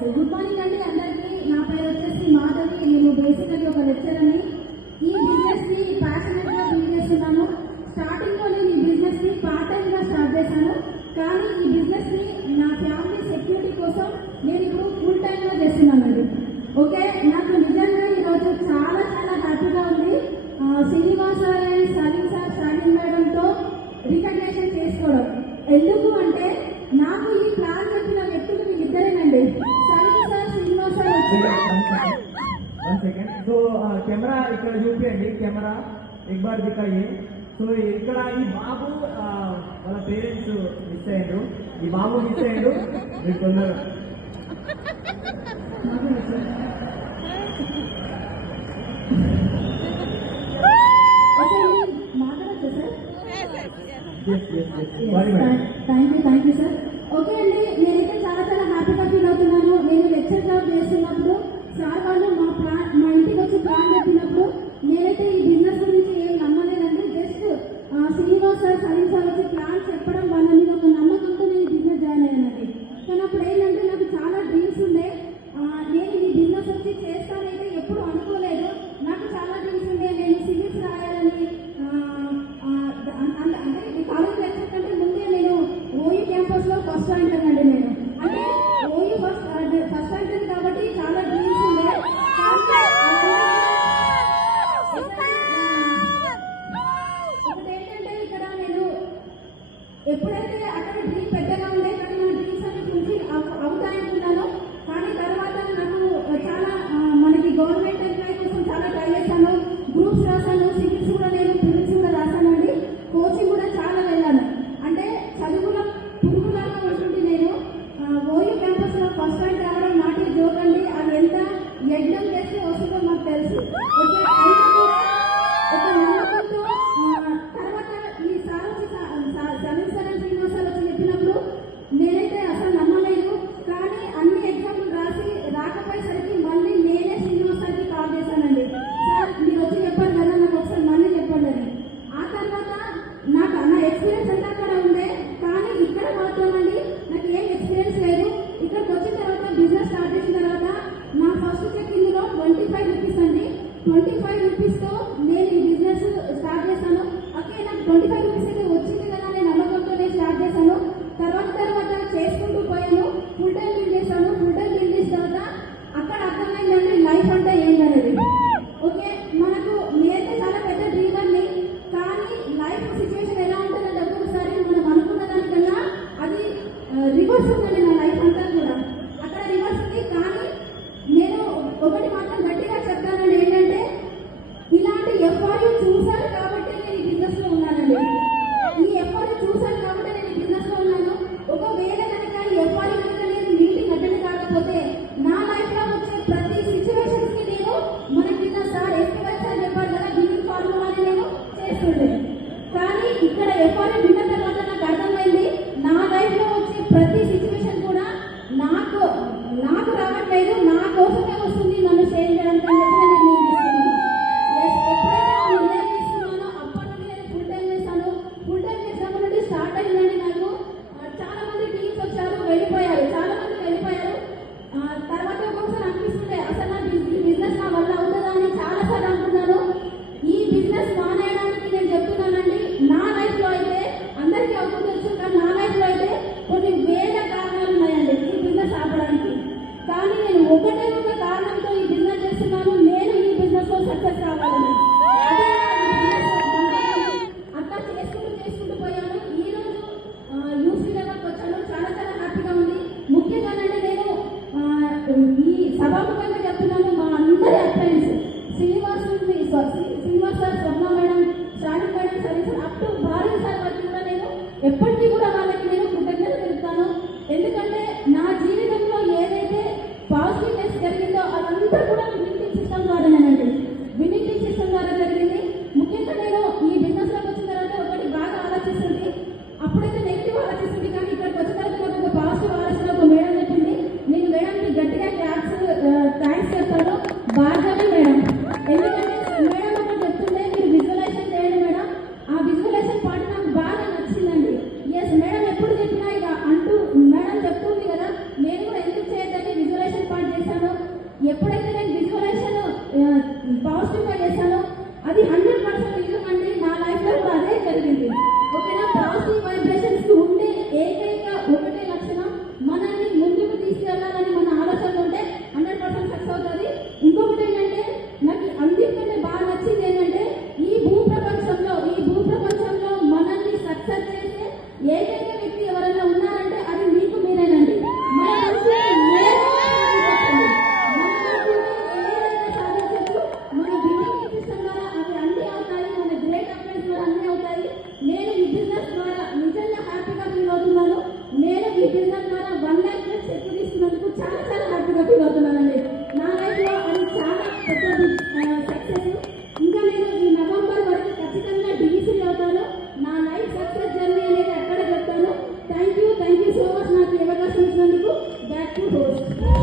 Good morning అండి అందరికీ. నా పేరు వచ్చేసి మాధవి. నేను బేసికలీ ఒక లెక్చరర్ని. ఈ బిజినెస్ని ప్యాషనెట్గా బిల్డ్ చేస్తున్నాను. స్టార్టింగ్లో నేను ఈ బిజినెస్ని పార్ట్ టైమ్గా స్టార్ట్ చేశాను. కానీ ఈ బిజినెస్ని నా ఫ్యామిలీ సెక్యూరిటీ కోసం నేను ఇప్పుడు ఫుల్ టైమ్గా చేస్తున్నానండి. ఓకే, నాకు నిజంగా ఈరోజు చాలా చాలా హ్యాపీగా ఉంది. Srinivas sir and Saleem sir, Shahin మేడంతో రికగ్నైజేషన్ చేసుకోవడం. ఎందుకు అంటే నాకు ఈ ప్లాన్ చెప్పిన వ్యక్తులు వీళ్ళిద్దరేనండి, Saleem sir, Srinivas sir. So camera ఇక్కడ చూపించండి, కెమెరా एक बार दिखाइए. సో ఇక్కడ ఈ బాబు వాళ్ళ పేరెంట్స్ మిస్ అయ్యారు, ఈ బాబు మిస్ అయ్యారు. మీరు తొందరగా థ్యాంక్ యూ సార్. ఓకే అండి, నేనైతే చాలా చాలా హ్యాపీగా ఫీల్ అవుతున్నాను. నేను లెక్చర్ జాబ్ చేస్తున్నప్పుడు సార్ వాళ్ళు మా ఇంటికి వచ్చి ప్లాన్ చెప్పినప్పుడు నేనైతే ఈ బిజినెస్ గురించి ఏం నమ్మలేదండి. Just Srinivas sir, Saleem sir వచ్చి ప్లాన్ చెప్పడం వల్ల మీద ఒక నమ్మకంతో నేను బిజినెస్ జాయిన్ అయ్యానండి. కానీ అప్పుడు ఏంటంటే నాకు చాలా డ్రీమ్స్ ఉండే. నేను ఈ బిజినెస్ వచ్చి చేస్తానైతే ఎప్పుడు అనుకోలేదు. నాకు చాలా డ్రీమ్స్ ఉండే. నేను సివిల్స్ రాయాలని, అంటే ఈ కాలేజ్ లెక్చర్ కంటే ముందే నేను ఓయూ క్యాంపస్లో ఫస్ట్ ర్యాంక్ అండి. నేను అంటే ఓయూ ఫస్ట్ ర్యాంక్ కాబట్టి చాలా డ్రీమ్స్ ఉండే. ఒకటి ఏంటంటే ఇక్కడ నేను ఎప్పుడైతే అక్కడ డ్రీమ్ పెద్దగా ఉండే కానీ నా డ్రీమ్స్ అన్ని ఫుల్ఫిల్ అవుతాయనుకున్నాను. కానీ తర్వాత నాకు చాలా మనకి గవర్నమెంట్ ఎంప్లాయీ కోసం చాలా ట్రై చేశాను. గ్రూప్స్ రాశాను, సివిల్స్ కూడా నేను ప్రిలిమ్స్ కూడా రాశానండి. కోచింగ్ కూడా చాలా వెళ్ళాను. అంటే చదువులో పురుగులాగా ఉంటుంది. నేను ఓయూ క్యాంపస్లో ఫస్ట్ ర్యాంక్ రావడం నాటి జోక్ అండి. అది ఎంత యజ్ఞం చేస్తే వస్తుందో మాకు తెలుసు. ఓకే, ఒక నమ్మకంతో తర్వాత ఈ సార్ వచ్చి Salim sir and Srinivas sir వచ్చి చెప్పినప్పుడు నేనైతే అసలు నమ్మలేదు. కానీ అన్ని ఎగ్జామ్లు రాకపోయేసరికి మళ్ళీ నేనే శ్రీనివాస్ సార్కి కాల్ చేశానండి. సార్ మీరు వచ్చి చెప్పారు కదా, నాకు ఒకసారి మళ్ళీ చెప్పండి అని. ఆ తర్వాత నాకు నా ఎక్స్పీరియన్స్ అంతా అక్కడ ఉండే. కానీ ఇక్కడ మాత్రం అండి నాకు ఏం ఎక్స్పీరియన్స్ లేదు. ఇక్కడికి వచ్చిన తర్వాత బిజినెస్ స్టార్ట్ చేసిన తర్వాత నా ఫస్ట్ చెక్ ఇందులో 25 రూపీస్ అండి. 25 రూపీస్తో నేను ఈ బిజినెస్ స్టార్ట్ చేశాను. ఓకే, నాకు 25 రూపీస్ అయితే వచ్చింది కదా అనే నమ్మకంతో నేను స్టార్ట్ చేశాను. తర్వాత చేసుకుంటూ పోయాను. ఫుల్ టైం బిల్డ్ చేశాను. ఫుల్ టైం బిల్డ్ చేసిన తర్వాత అక్కడ అర్థమైందండి లైఫ్ అంటే ఏంటనేది. ఓకే, మనకు నేనైతే చాలా పెద్ద డ్రీమర్ని. కానీ లైఫ్ సిచ్యువేషన్ ఎలా ఉంటుందంటే ఒక్కొక్కసారి మనం అనుకున్న దానికన్నా అది రివర్స్ ఉందండి. నా లైఫ్ అంతా కూడా అక్కడ రివర్స్ ఉంది. కానీ నేను ఒకటి మాత్రం గట్టిగా చెప్తానండి, ఏంటంటే ఇలాంటి ఎఫ్ఆర్యూ చూశారు కాబట్టి నేను ఈ బిజినెస్ లో ఉన్నానండి. ఈ ఎఫ్ఆర్యూ చూశాను కాబట్టి నేను ఈ బిజినెస్ లో ఉన్నాను. ఒకవేళ కనుక ఈ ఎఫ్ఆర్యూ కనుక నేను మీటింగ్ అటెండ్ కాకపోతే నా లైఫ్ లో వచ్చే ప్రతి సిచ్యువేషన్స్ కి నేను మన కింద సార్ ఎస్పీవై సార్ చెప్పారు కదా గివింగ్ ఫార్ములాని నేను చేస్తుండే. కానీ ఇక్కడ ఎఫ్ఆర్యూ విన్న తర్వాత నాకు అర్థమైంది నా లైఫ్ లో వచ్చే ప్రతి సిచ్యువేషన్ కూడా నాకు రావట్లేదు, నా కోసమే వస్తుంది నన్ను సేవ్ చేయడానికి అని చెప్పి నేను తీసుకున్నాను. ఎప్పుడైతే నిర్ణయం తీసుకున్నానో అప్పటి నుండి నేను ఫుల్ టైం చేశాను. ఫుల్ టైం చేసినప్పటి నుండి స్టార్ట్ అయిందండి. నాకు చాలా మంది టీమ్స్ వచ్చారు, వెళ్ళిపోయారు, చాలా మంది వెళ్ళిపోయారు. తర్వాత ఒక్కొక్కసారి అనిపిస్తుండే అసలు నా బిజినెస్ నా వల్ల అవుతుందా అని చాలాసార్లు అనుకున్నాను. ఈ బిజినెస్ మానేయడానికి నేను చెప్తున్నానండి, నా లైఫ్ లో అయితే అందరికీ అవుతుండొచ్చు కానీ నా లైఫ్ లో అయితే కొన్ని వేల కారణాలు ఉన్నాయండి ఈ బిజినెస్ ఆపడానికి. కానీ నేను ఒకటే ఒక కారణంతో ఈ బిజినెస్ చేస్తున్నాను. నేను ఈ బిజినెస్ లో సక్సెస్ కావాలని. అట్లా చేసుకుంటూ పోయాను. ఈ రోజు యూసీ లెవెల్కి వచ్చాను. చాలా చాలా హ్యాపీగా ఉంది. ముఖ్యంగానంటే నేను ఈ సభాముఖంగా చెప్తున్నాను,